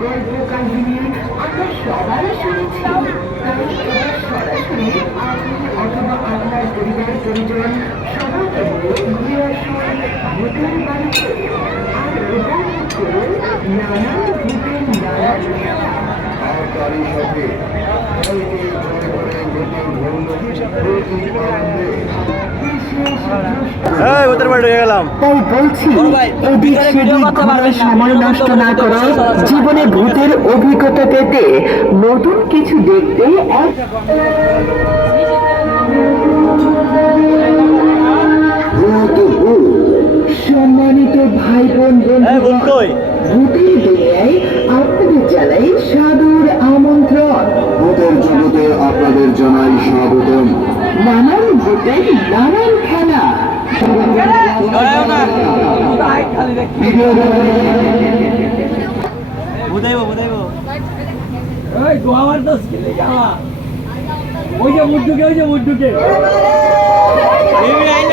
গল্প কাহিনী আমরা সবাই শুনেছি তাই সরাসরি আপনি অথবা আপনার পরিবার সবাইকে নিয়ে বাড়ি হয়ে গেলাম। তাই বলছি ঘুরে সময় নষ্ট না করে জীবনে ভূতের অভিজ্ঞতা পেতে নতুন কিছু দেখতে। সম্মানিত ভাই বোন ভূতের দুনিয়ায় আপনাদের জানাই সাদর আমন্ত্রণ। ভূতের জগতে আপনাদের জানাই স্বাগতম। নানান ভূতের নানান খেলা বুঝাইবো যাওয়া। ওই যে মুড্ডুকে ওই যে মুড্ডুকে।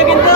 কিন্তু।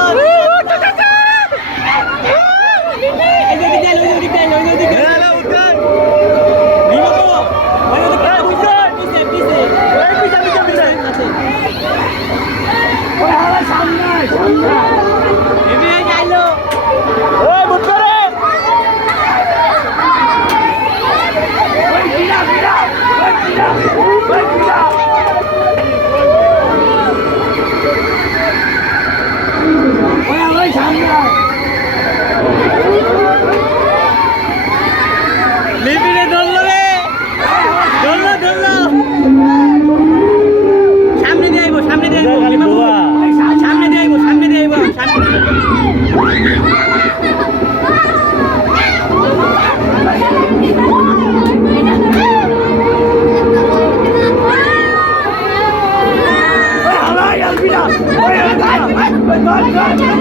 লিপিনে ধরলো রে ধরলো ধরলো সামনে দিয়ে আইবো সামনে দিয়ে আইবো সামনে দিয়ে আইবো সামনে দিয়ে আইবো সামনে Good, good, good.